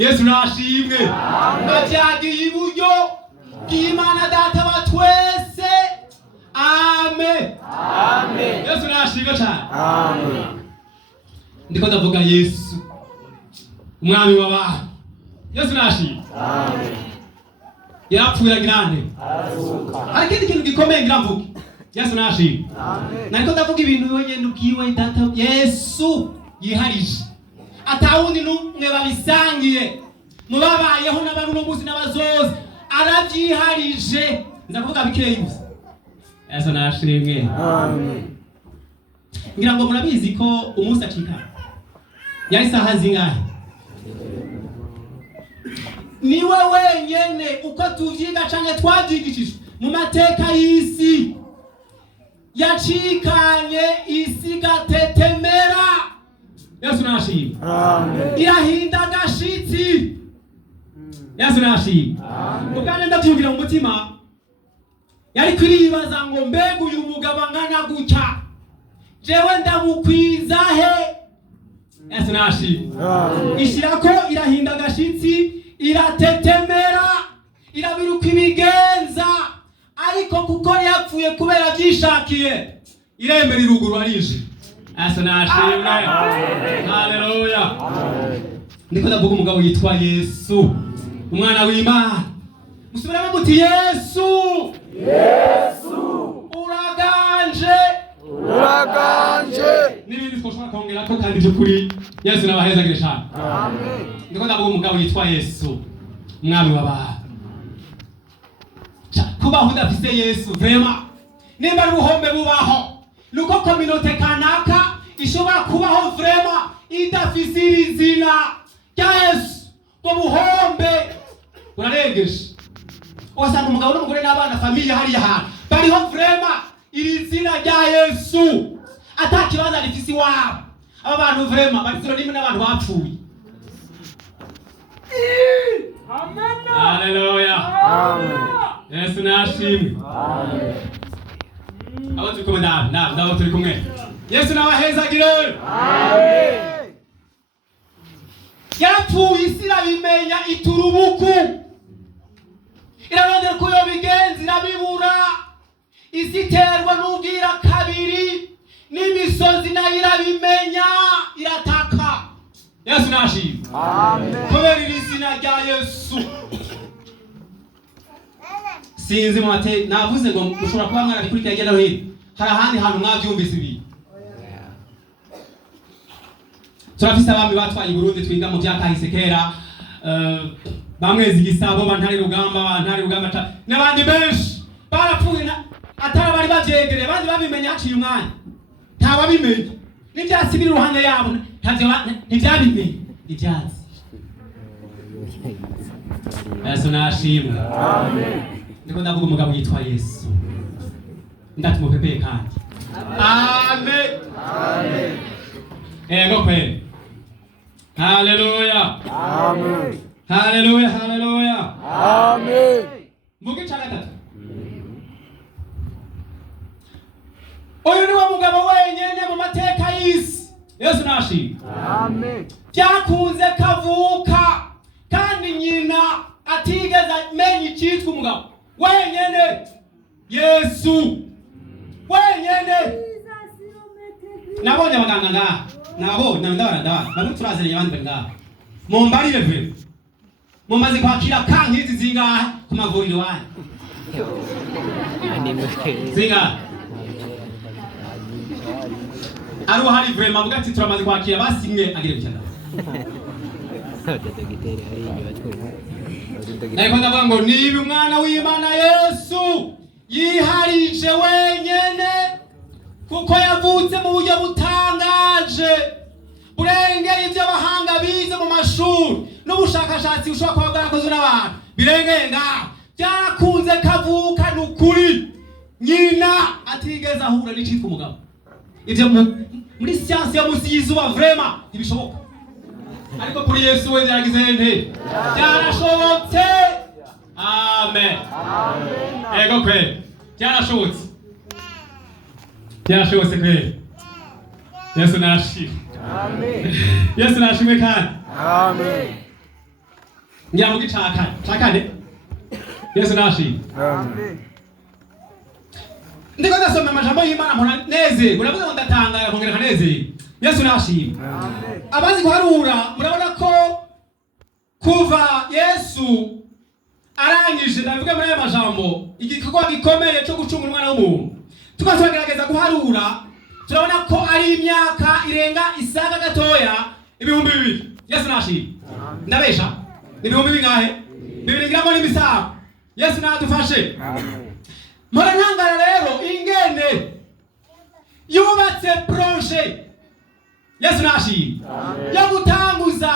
Yesu nashimwe. Bavyagiye iburyo bw'Imana Data wa twese. Amen. Amen. Yesu nashimwe cyane. Amen. Ndiko ndavuga Yesu umwami w'abantu. Yesu nashimwe. Amen. Yarapfuye agirane. Hari ikindi kintu gikomeye ngira mvuge. Yesu nashimwe. Amen. Nariko ndavuga ibintu wenyene ubwiwe Data Yesu yiharije. Atawundi numwe babisangiye. Mubabayeho n'abantu no muzi n'abazozi. Aravyiharije. Ndakuvuga bikeye gusa. Yesu nashimwe. Amen. Ngira ngo murabizi ko umunsi acika. Yari saha zingahe? Niwe wenyene uko tuvyiga canke twavyigishije mu mateka y'isi. Yacikanye isi gatetemera. Yesu nashimwe. Amen. Irahinda gashitsi. Yesu nashimwe. Amen. Ubwo ndavyugira mu mutima. Yari kwiribaza ngo mbega uyu mugabo angana gutya jewe ndamukwiza he? Yesu nashimwe. Ishirako irahinda gashitsi, iratetemera, irabiruka ibigenza, ariko kuko yapfuye kubera byishakiye iremera iruguru arije. Yesu nashimwe. Haleluya. Ndiko ndavuga umugabo yitwa Yesu umwana w'Imana. Musubiramo muti Yesu. Yesu uraganje. Uraganje. Nibindi twoshobora kongera ko kandi byukuri Yesu nabahezagire cyane. Amen. Ndiko ndavuga umugabo yitwa Yesu umwami w'abantu. Kubaho udafise Yesu vraiment nimba ruhombe bubaho nuko communauté kanaka ishobora kubaho vraiment idafise izina rya Yesu. Ko buhombe urarengeje. Wasanga umugabo n'umugore n'abana familie hari yaha bariho vraiment iri zina rya Yesu atakibaza rifisi wabo. Aba bantu vraiment bariziro nimwe n'abantu bapfuye. Amen. Haleluya. Amen. Yesu nashimwe. Amen. Abo turi kumwe ndabo turi kumwe. Yesu nabahezagire. Amen. Yapfuye isi irabimenya iturubuku. Irabonera ko yo bigenzi irabibura. Isi iterwa n'ubwira kabiri n'imisozi nayo irabimenya irataka. Yesu nashimwe. Amen. Kubera iri zina rya Yesu. Sinzi mate navuze ngo ushobora kuba mwana bikurikira agenda hino. Hari ahandi hantu mwavyumvise ibi. Turafise abami batwaye Burundi twiga mu byakahise kera. Bamwezi Gisabo bantare rugamba n'abandi benshi barapfuye atara bari bavyegere bandi babimenya haciye umwanya ntababimenye n'ibyatsi biri ruhande yabo ntivyabimenye ibyatsi. Yesu nashimwe. Amen. Ndiko ndavuga umugabo yitwa Yesu ndatumupepeye kandi. Amen. Amen. Ego kweli. Haleluya. Amen. Haleluya. Haleluya. Amen. Mvuge cha gatatu. Oyo ni wa mugabo wenyene mu mateka y'isi. Yesu nashimwe. Amen. Byakunze kavuka kandi nyina atigeza menye icyitwa umugabo wenyene Yesu wenyene. Nabonye abaganga ngaha nabonye ndabara bamwe turazereye abandi ngaha mumbarire vre mumaze kwakira kankizi zingahe ku mavuriro wanyu zingahe ari hari vre mavuga ati turamaze kwakira basimwe agire cyane. Nariko ndavuga ngo nibi umwana w'Imana Yesu yiharije wenyene kuko yavutse mu buryo butangaje burengeye ibyo abahanga bize mu mashuri n'ubushakashatsi bushobora kuba bwarakozwe n'abantu birengeye ngaho. Byarakunze kavuka n'ukuri nyina atigeze ahura n'icitwa umugabo. Ibyo muri siyansi ya musi y'izuba vraiment ntibishoboka, ariko kuri Yesu we yagize nte byarashobotse. Amen. Amen. Ego kweli byarashobotse, byarashobotse kweli. Yesu nashimwe. Amen. Yesu nashimwe kandi. Amen. ngira mu gicakane Yesu nashimwe. Amen. Ndiko ndasoma amajambo y'Imana mpora nezerwa navuze ngo ndatangara kongera kanezerwa. Yesu nashimwe. Amen. Abazi guharura murabona ko kuva Yesu arangije ndavuga muri aya majambo igikorwa gikomeye cyo gucunga umwana w'umuntu. Tukagerageza guharura turabona ko ari imyaka irenga isaga gatoya 2000. Yesu nashimwe. Ndabesha ni 2000 bingahe? 2000 ngiramo n'imisago. Yesu nadufashe. Mpora ntangara rero ingene yubatse projet Yesu nashimwe yo gutanguza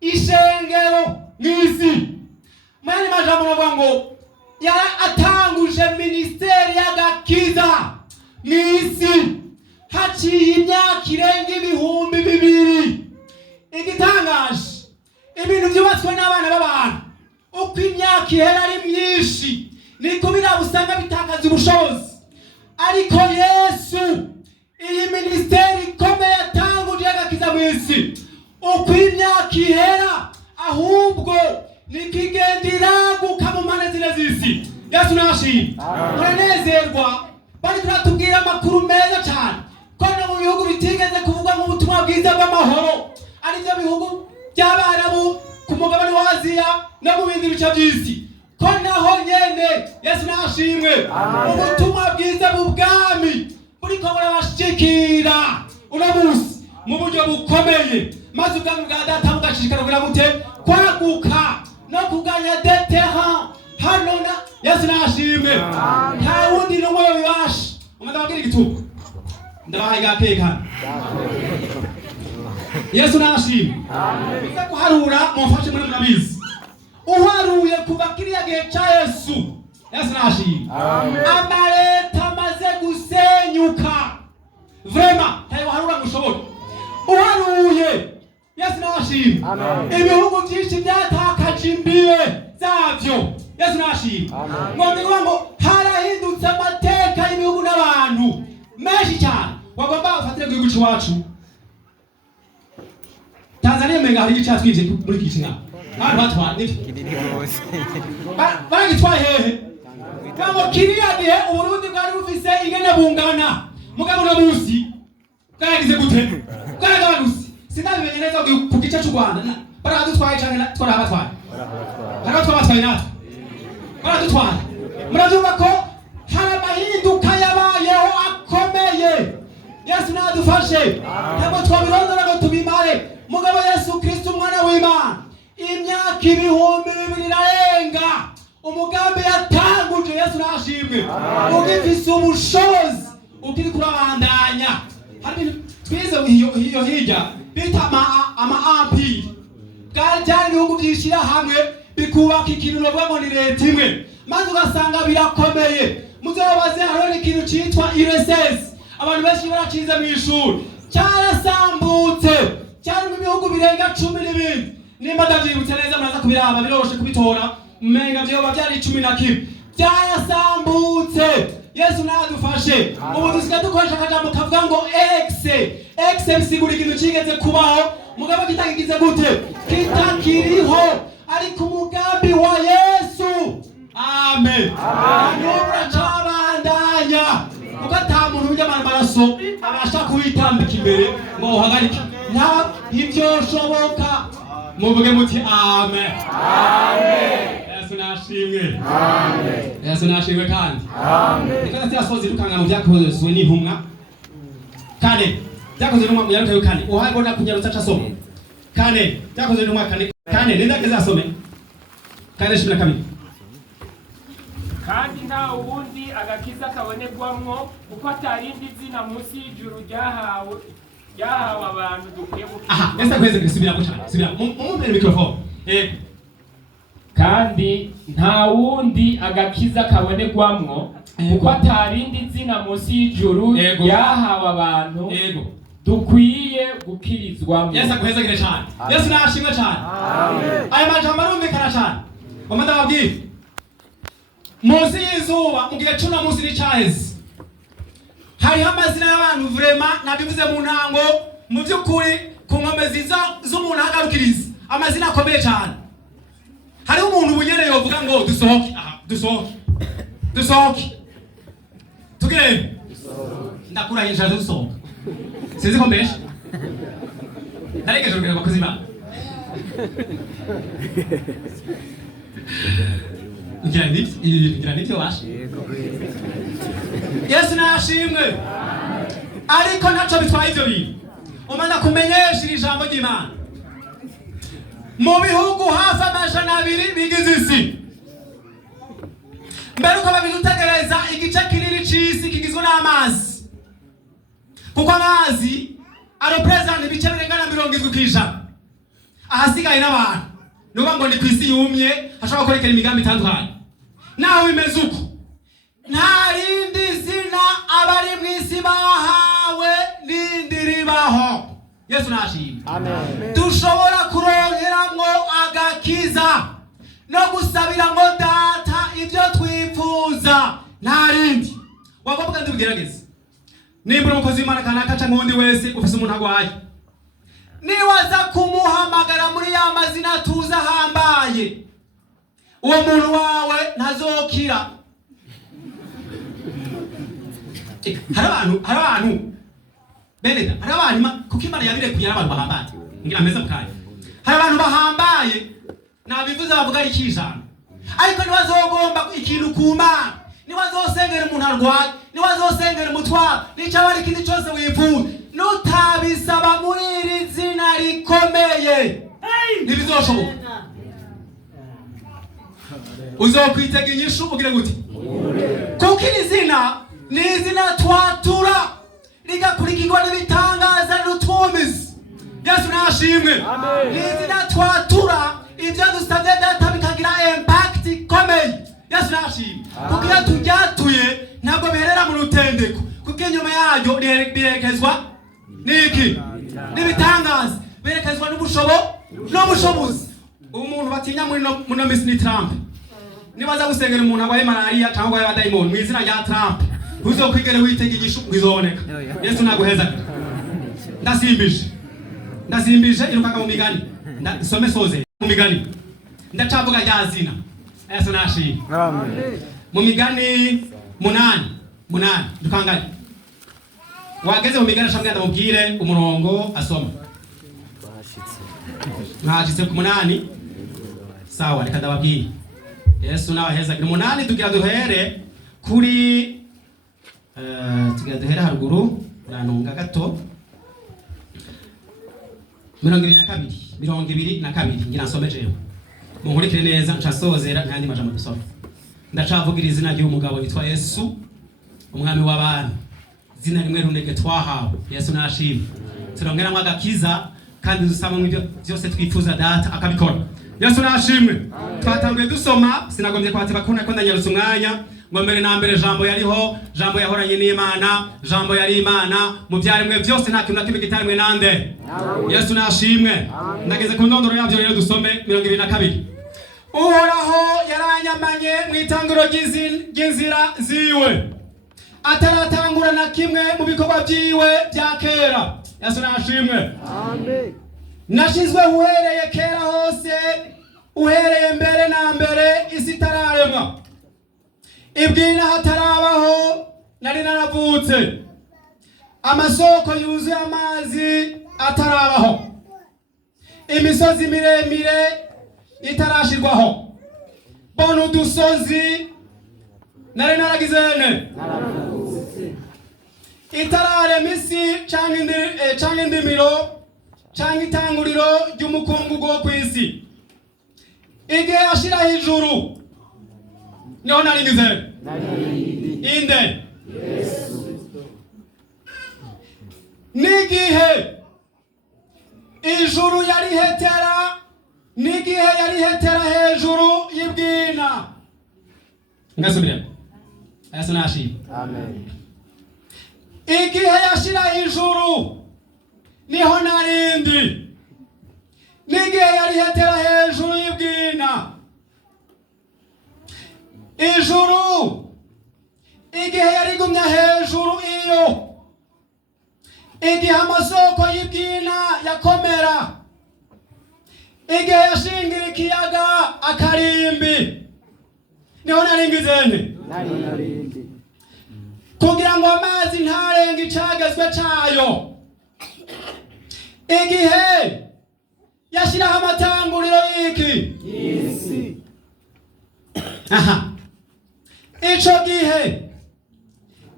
ishengero mw'isi. Mwene majambo navuga ngo yara atanguje ministeri y'agakiza mw'isi haciye imyaka irenga 2000. Igitangaje ibintu byubatswe n'abana b'abantu uko imyaka ihera ari myinshi niko birabusanga bitakaza ubushobozi, ariko Yesu iyi ministeri ikomeye yatanguje y'agakiza mw'isi uko imyaka ihera ahubwo nikigenda iraguka mu mpande zine z'isi. Yesu nashimwe. Uranezerwa bari turatubwira amakuru meza cyane ko no mu bihugu bitigeze kuvugwa mu butumwa bwiza bw'amahoro ari byo bihugu by'Abarabu ku mugabane wa Aziya no mu bindi bice by'isi ko naho nyene Yesu nashimwe ubutumwa bwiza bw'ubwami buriko burabashikira unabusi mu buryo bukomeye, maze ubwami bwa data bugashishikara kugira gute kwaguka no kuganya deteha hano na Yesu nashimwe. Nta wundi n'umwe yobibasha umanda wagira igituko ndabaye gateka. Yesu nashimwe. Biza kuharura mumfashe muri murabizi uharuye kuva kiriya gihe ca Yesu. Yesu nashimwe. Amaleta amaze gusenyuka vrema ntayo harura gushobora uharuye. Yesu nashimwe. Ibihugu byinshi byatakaje imbibe zavyo. Yesu nashimwe. Ngo harahindutse amateka y'ibihugu n'abantu menshi cyane. Wagomba ufatire ku gihugu cyacu Tanzania menga hari igice twivye muri kicina abantu batwara baragitwaye hehe ngo kiriya gihe Uburundi bwari bufise ingene bungana mugabo no musi bwaragize gute bwaragabanutse sinabimenye neza ku gice cy'u Rwanda baradutwaye cyane twarabatwaye baratwaye natwe baradutwaye. Murabyumva ko hari amahinduka yabayeho akomeye. Yesu nadufashe ntabwo twabirondora ngo tubimare. Mugabo Yesu Kristo umwana w'Imana imyaka 2000 irarenga umugambi yatanguje. Yesu nashimwe. Ugifise ubushobozi ukiri kurabandanya. Hari twize hiyo hirya bita ama empire bwajyanye ibihugu byishira hamwe bikubaka ikintu no bwo ni leta imwe, maze ugasanga birakomeye. Muzobaze hariho ikintu cyitwa URSS abantu benshi barakize mu ishuri cyarasambutse cyari mu bihugu birenga 10 n'ibindi. Nimba ndavyibutse neza muraza kubiraba biroshe kubitora menga byo babyari 11 byarasambutse. Yesu nadufashe. Ubu dusika dukoresha akajambo kavuga ngo X bisigura ikintu kigeze kubaho mugabo kitagize gute kitakiriho, ariko umugambi wa Yesu. Amen. Nubura cabandanya ugata muntu ujya maraso abasha kuwitambika imbere ngo uhagarike nta ibyo shoboka. Muvuge muti amen. Amen. Yesu nashimwe. Amen. Yesu nashimwe kandi. Amen. Nikana cyasoze rukanga mu byakozwe n'intumwa kane byakozwe n'intumwa mu yaruka kane uhagona kunyarutsa casome kane byakozwe n'intumwa kane nenda kezasome kane 12 kandi nta ubundi agakiza kabonegwamwo uko atarindi zina munsi y'ijuru ryahawe abantu dukwiye gukira. Aha nesta kweze gusubira gucana subira mumpere microphone kandi nta wundi agakiza kabonegwamwo uko atarindi zina munsi y'ijuru ryahawe abantu dukwiye gukirizwamwo. Yesu akweze gire cyane. Yesu nashimwe cyane. Amen. Aya majambo arumvikana cyane. Bamanda babwire munsi y'izuba mu gihe cy'uno munsi n'icaheze hariho amazina y'abantu vrema nabivuze mu ntango mu by'ukuri ku nkombe z'umuntu agarukiriza amazina akomeye cyane. hari umuntu bunyereye uvuga ngo dusohoke dusohoke tugire ndakurahisha dusohoka sinzi ko mbesha ndaregeje urugero bakozi bana ngira nibyo washa Yesu nashimwe ariko ntaco bitwaye ivyo bintu umana kumenyesha iri jambo ry'Imana mu bihugu hafi 200 bigize isi mbere uko babidutegereza igice kinini c'isi kigizwe n'amazi kuko amazi arepresenta ibice birengana 70%. Ahasigaye n'abantu nuba ngo ni kwisi yumye hashobora kurekera imigambi itandukanye naho bimeze uko nta rindi zina abari mw'isi bahawe n'indi ribaho. Yesu nashimwe. Amen. Dushobora kuronkeramwo agakiza no gusabiramwo data ivyo twifuza nta rindi. Wagombwa ndibigerageze nimbura umukozi w'Imana kanaka canke uwundi wese ufise umuntu agwaye niwaza kumuhamagara muri ya mazina tuza hambaye uwo muntu wawe ntazokira. Hari abantu beneda hari abantu kuko Imana yabirekuye abantu bahambaye ngira meza mukanya hari abantu bahambaye nabivuze bavuga ari kijana ariko niwazogomba ikintu ku Mana niwazosengera umuntu arwaye niwazosengera umutwaro nicabari ikindi cyose wifuza nutabisaba muri iri zina rikomeye ntibizoshoboka. Uzokwitega inyishu ugire gute kuko iri zina ni izina twatura rigakurikirwa n'ibitangaza n'utumizi. Yesu nashimwe. Ni izina twatura ivyo dusabye data bikagira impact ikomeye. Yesu nashimwe. Kuko iyo turyatuye ntabwo biherera mu rutendeko kuko inyuma yaryo birekezwa niki n'ibitangaza birekezwa n'ubushobozi. Umuntu batinya muri Miss ni Trump nibaza gusengera umuntu agwaye malaria cyangwa agwaye abadayimoni mu izina rya Trump uzokwigere witega igishu bizoboneka. Yesu naguheza ndasimbije irukaga mu migani ndasome soze mu migani ndacavuga rya zina. Yesu nashimwe. Amen. Mu migani 8 dukanganye wageze mu migani shamwe ndamubwire umurongo asoma mwashitse ku 8 sawa reka ndababwire. Yesu nabaheza 8 tugira duhere kuri tugira duhere haruguru ranunga gato 22 ngira nsome jewe munkurikire neza ncasozera kandi majambo dusoma. Ndacavugira izina ry'umugabo yitwa Yesu umwami w'abantu zina rimwe runege twahawe. Yesu nashimwe. Turongeramwo agakiza kandi dusaba mu byo byose twifuza data akabikora. Yesu nashimwe. Twatanguye dusoma sinagombye kwateba ko ndanyarutse umwanya ngo mbere na mbere jambo yariho jambo yahoranye n'Imana jambo yari Imana mu byaremwe byose nta kintu nakimwe gitaremwe nande. Yesu nashimwe. Ndageze ku ndondoro yavyo rero dusome 22. Uhoraho yaranyamanye mu itanguro ry'inzira ziwe ataratangura na kimwe mu bikorwa byiwe bya kera. Yesu nashimwe. Amen. Nashizwe uhereye kera hose uhereye mbere na mbere isi itararemwa ibwina hatarabaho nari naravutse amasoko yuzuye amazi atarabaho imisozi miremire itarashirwaho bona udusozi nari naragizene itararema isi canke indimiro canke itanguriro ry'umukungugu wo kw'isi igihe yashiraho ijuru niho naringizene inde n'igihe ijuru yarihetera hejuru y'ibwina. Ngasubire. Yesu nashimwe. Amen. Igihe yashiraho ijuru niho narindi n'igihe yarihetera hejuru y'ibwina. Ijuru igihe yarigumya hejuru iyo igihe amasoko y'ibwina yakomera igihe yashingira ikiyaga akarimbi niho naringizene kugira ngo amazi ntarenge icagezwe cayo. Igihe yashiraho amatanguriro y'isi, aha, ico gihe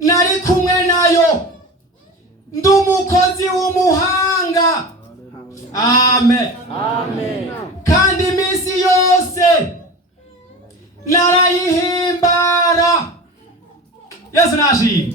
nari kumwe nayo ndi umukozi w'umuhanga. Amen. Kandi iminsi yose narayihimbara. Yesu nashimye.